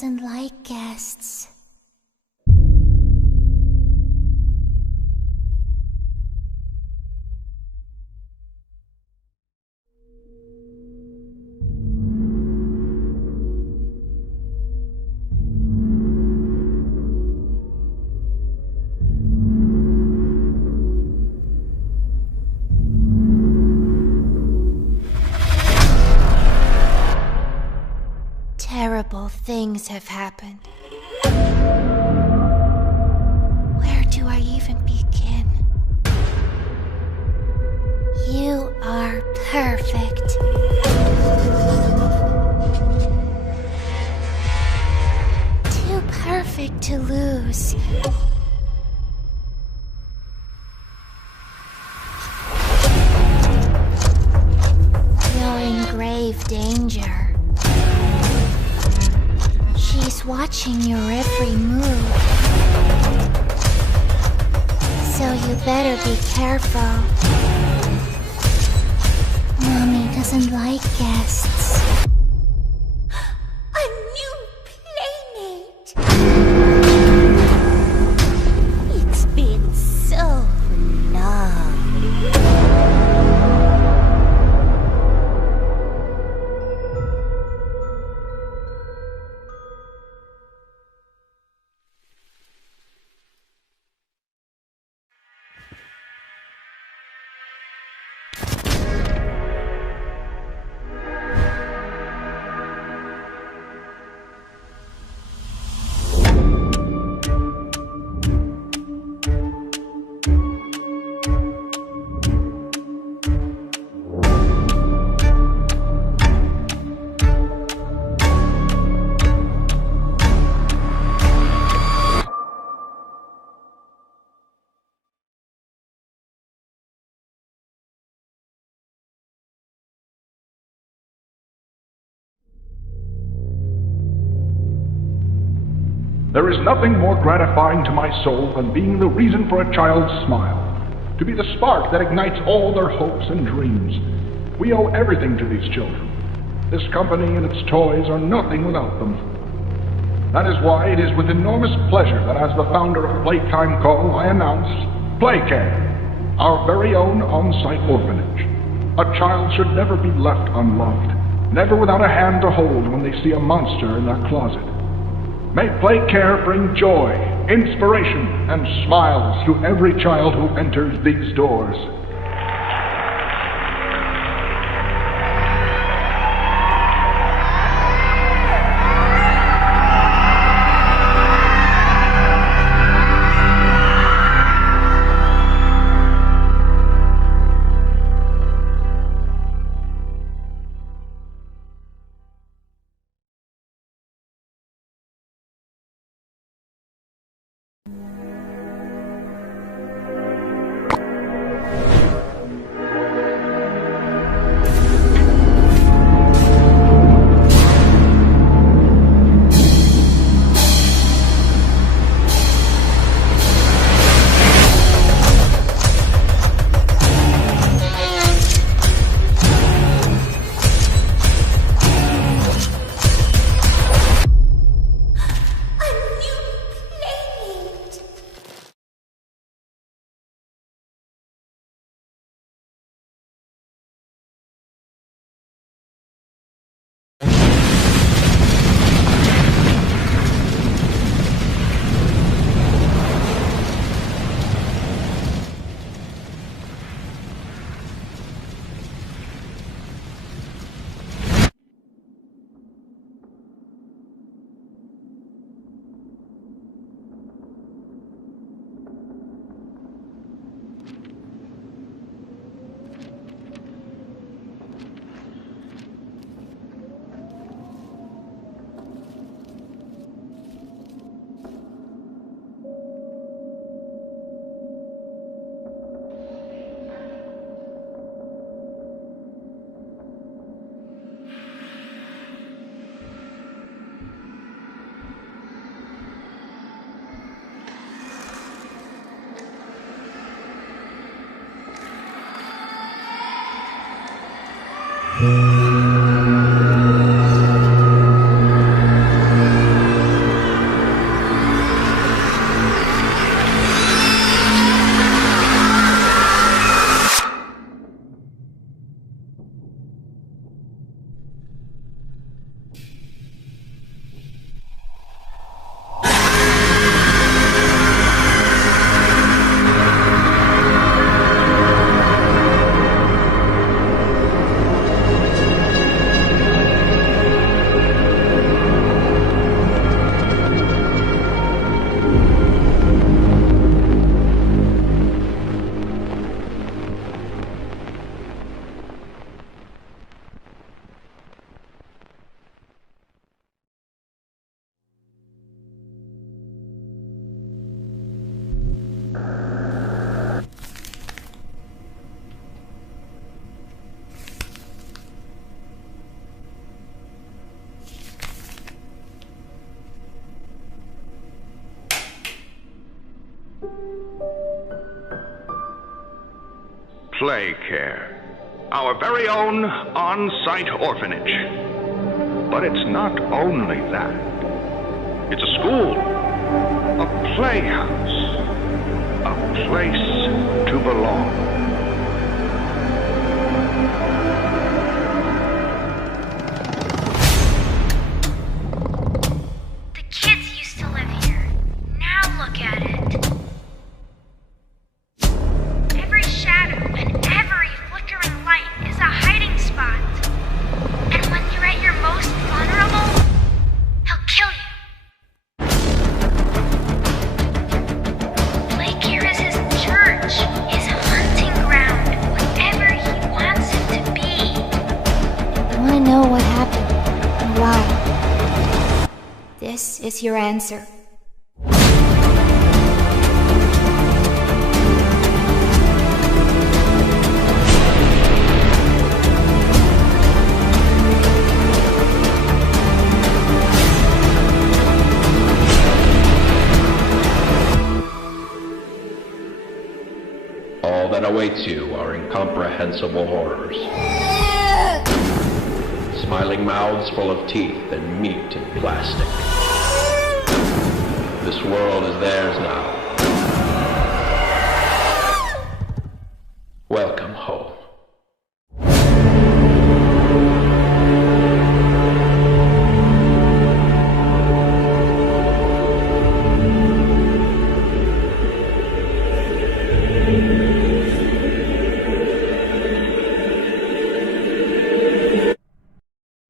doesn't like guests. Terrible things have happened. Where do I even begin? You are perfect. Too perfect to lose. You're in grave danger. She's watching your every move. So you better be careful. Mommy doesn't like guests. A new playmate! It's been so long. There is nothing more gratifying to my soul than being the reason for a child's smile, to be the spark that ignites all their hopes and dreams. We owe everything to these children. This company and its toys are nothing without them. That is why it is with enormous pleasure that as the founder of Playtime Call, I announce Playcare, our very own on-site orphanage. A child should never be left unloved, never without a hand to hold when they see a monster in their closet. May Playcare bring joy, inspiration, and smiles to every child who enters these doors. Play Care, our very own on-site orphanage. But it's not only that. It's a school, a playhouse, a place to belong. The kids used to live here. Now look at it. Every shadow and every flickering light is a hiding spot. And when you're at your most vulnerable, he'll kill you. Playcare is his church, his hunting ground, whatever he wants it to be. I want to know what happened and why. This is your answer. All that awaits you are incomprehensible horrors. Smiling mouths full of teeth and meat and plastic. This world is theirs now. Welcome home.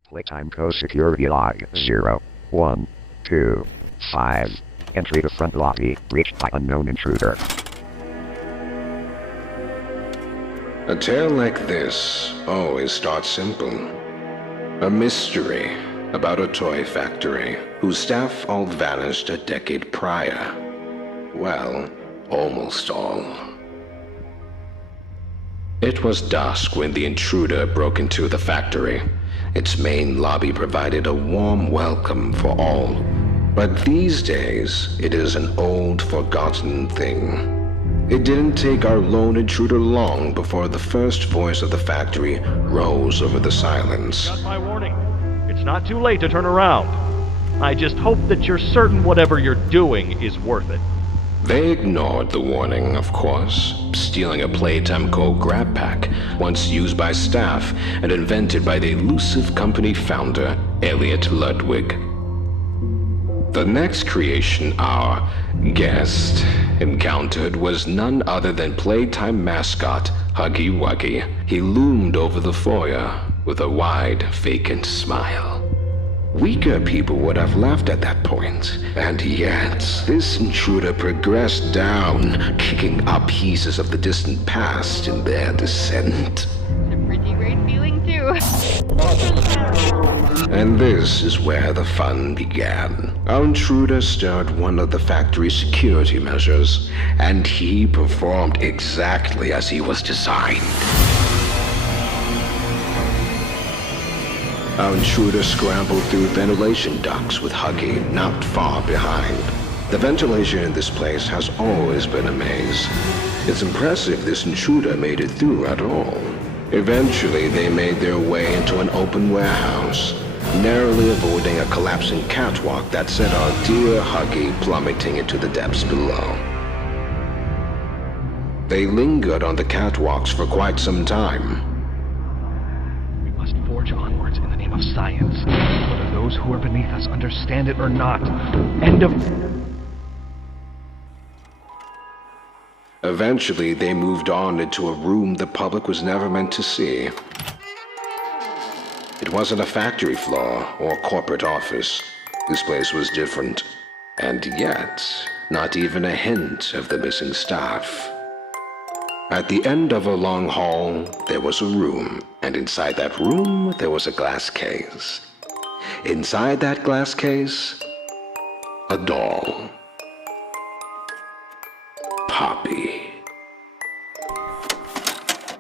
Playtime code security log 0125. Entry to front lobby breached by unknown intruder. A tale like this always starts simple. A mystery about a toy factory whose staff all vanished a decade prior. Well, almost all. It was dusk when the intruder broke into the factory. Its main lobby provided a warm welcome for all. But these days, it is an old, forgotten thing. It didn't take our lone intruder long before the first voice of the factory rose over the silence. Got my warning. It's not too late to turn around. I just hope that you're certain whatever you're doing is worth it. They ignored the warning, of course, stealing a Playtime Co. grab pack, once used by staff and invented by the elusive company founder, Elliot Ludwig. The next creation our guest encountered was none other than Playtime mascot Huggy Wuggy. He loomed over the foyer with a wide, vacant smile. Weaker people would have laughed at that point, and yet this intruder progressed down, kicking up pieces of the distant past in their descent. It's a pretty great feeling too. And this is where the fun began. Our intruder stirred one of the factory's security measures, and he performed exactly as he was designed. Our intruder scrambled through ventilation ducts with Huggy not far behind. The ventilation in this place has always been a maze. It's impressive this intruder made it through at all. Eventually, they made their way into an open warehouse, narrowly avoiding a collapsing catwalk that sent our dear Huggy plummeting into the depths below. They lingered on the catwalks for quite some time. We must forge onwards in the name of science, whether those who are beneath us understand it or not. End of... Eventually, they moved on into a room the public was never meant to see. It wasn't a factory floor or corporate office. This place was different. And yet, not even a hint of the missing staff. At the end of a long hall, there was a room, and inside that room, there was a glass case. Inside that glass case, a doll. Poppy.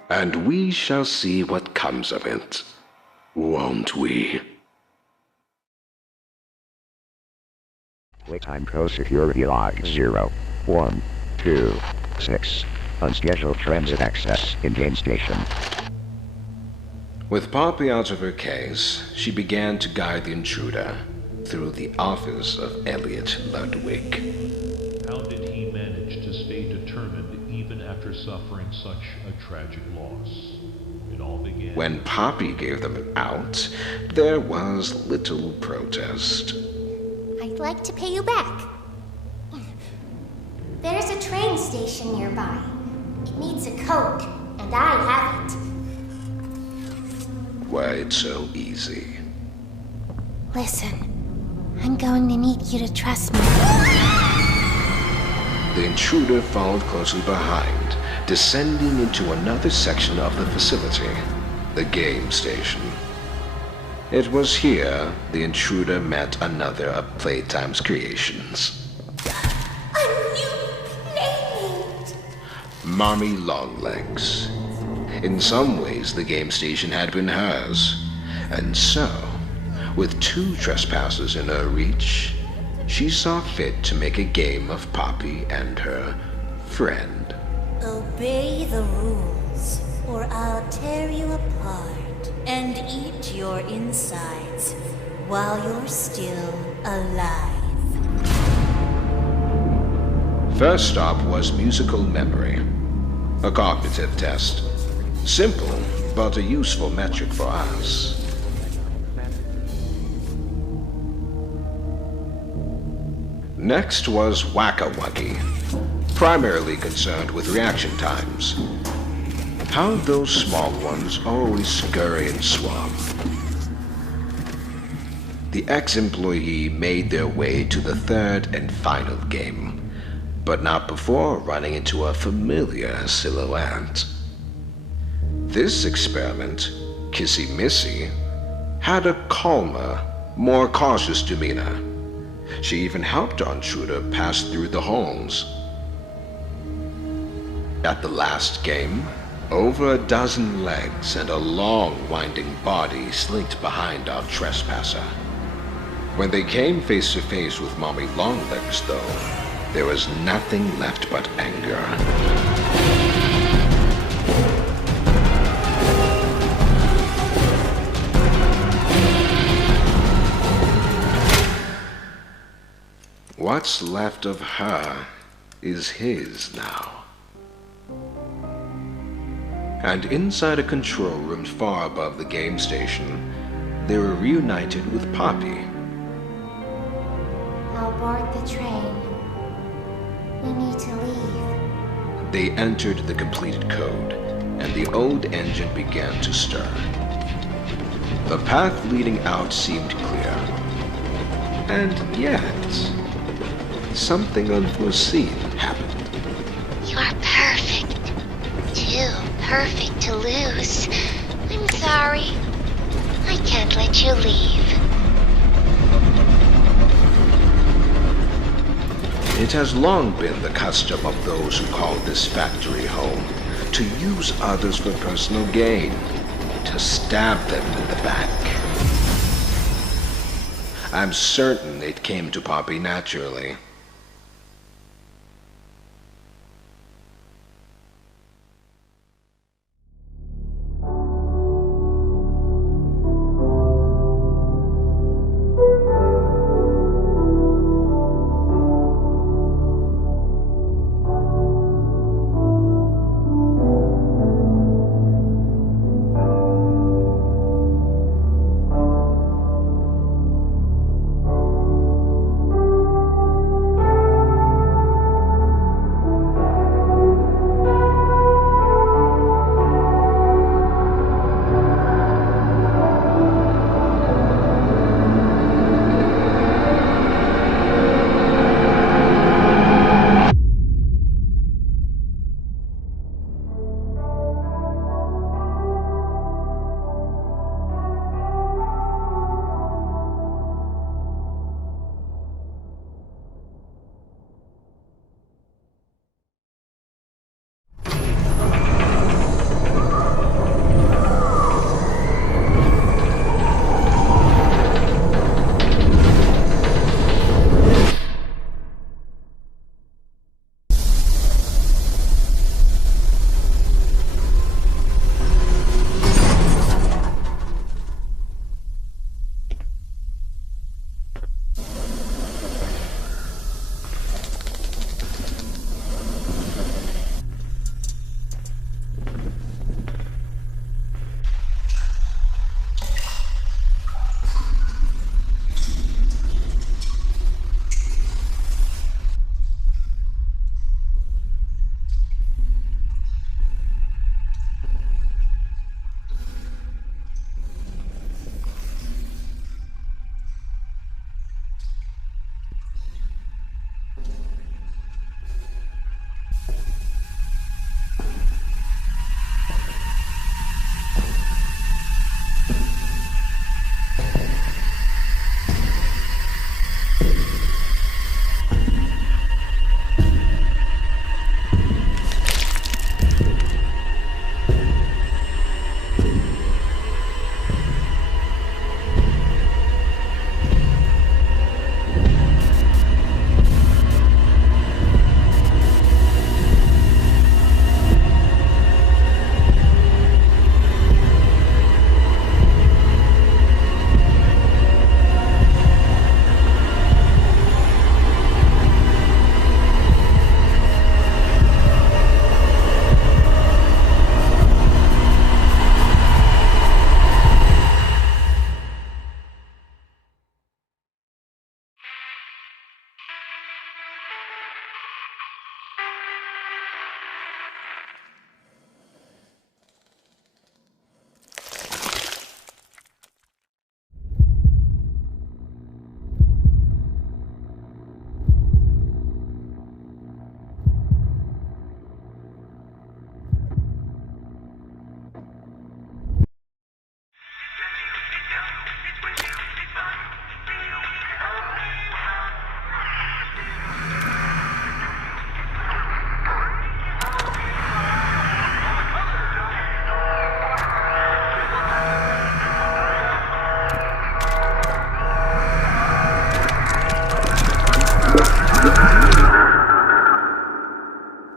And we shall see what comes of it, won't we? Playtime Co. security log 0126. Unscheduled transit access in game station. With Poppy out of her case, she began to guide the intruder through the office of Elliot Ludwig. How did he manage to stay determined even after suffering such a tragic loss? It all began When Poppy gave them an out, there was little protest. I'd like to pay you back. There's a train station nearby. It needs a code, and I have it. Why, it's so easy. Listen, I'm going to need you to trust me. The intruder followed closely behind, descending into another section of the facility, the game station. It was here the intruder met another of Playtime's creations. A new playmate! Mommy Longlegs. In some ways, the game station had been hers, and so, with 2 trespassers in her reach, she saw fit to make a game of Poppy and her friend. Obey the rules, or I'll tear you apart and eat your insides while you're still alive. First stop was musical memory, a cognitive test. Simple, but a useful metric for us. Next was Whack-a-Wuggy, primarily concerned with reaction times. How those small ones always scurry and swum. The ex-employee made their way to the 3rd and final game, but not before running into a familiar silhouette. This experiment, Kissy Missy, had a calmer, more cautious demeanor. She even helped our intruder pass through the holes. At the last game, over a dozen legs and a long, winding body slinked behind our trespasser. When they came face to face with Mommy Longlegs, though, there was nothing left but anger. What's left of her is his now. And inside a control room far above the game station, they were reunited with Poppy. I'll board the train. We need to leave. They entered the completed code, and the old engine began to stir. The path leading out seemed clear. And yet, something unforeseen happened. You're perfect. Too perfect to lose. I'm sorry. I can't let you leave. It has long been the custom of those who call this factory home to use others for personal gain, to stab them in the back. I'm certain it came to Poppy naturally.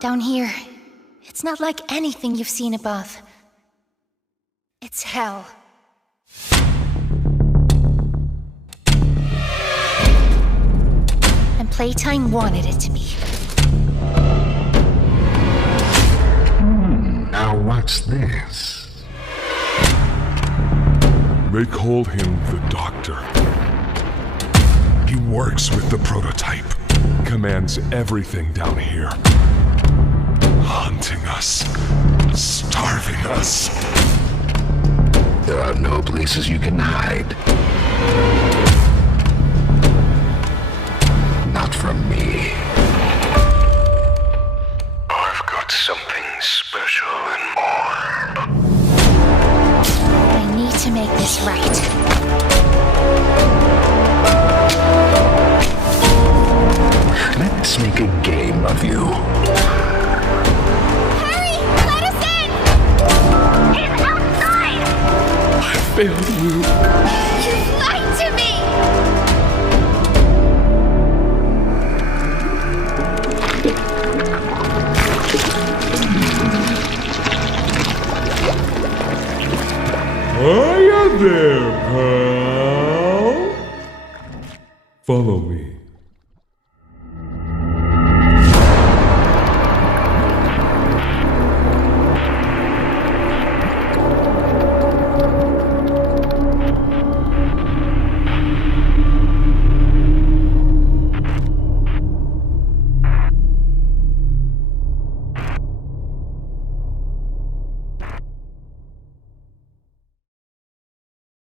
Down here, it's not like anything you've seen above. It's hell. And Playtime wanted it to be. Now what's this? They call him the Doctor. He works with the prototype, commands everything down here. Hunting us, starving us. There are no places you can hide. Not from me. I've got something special and more. I need to make this right. Let's make a game of you. Hurry! Let us in! He's outside! I failed you. You lied to me! Hiya there, pal. Follow me.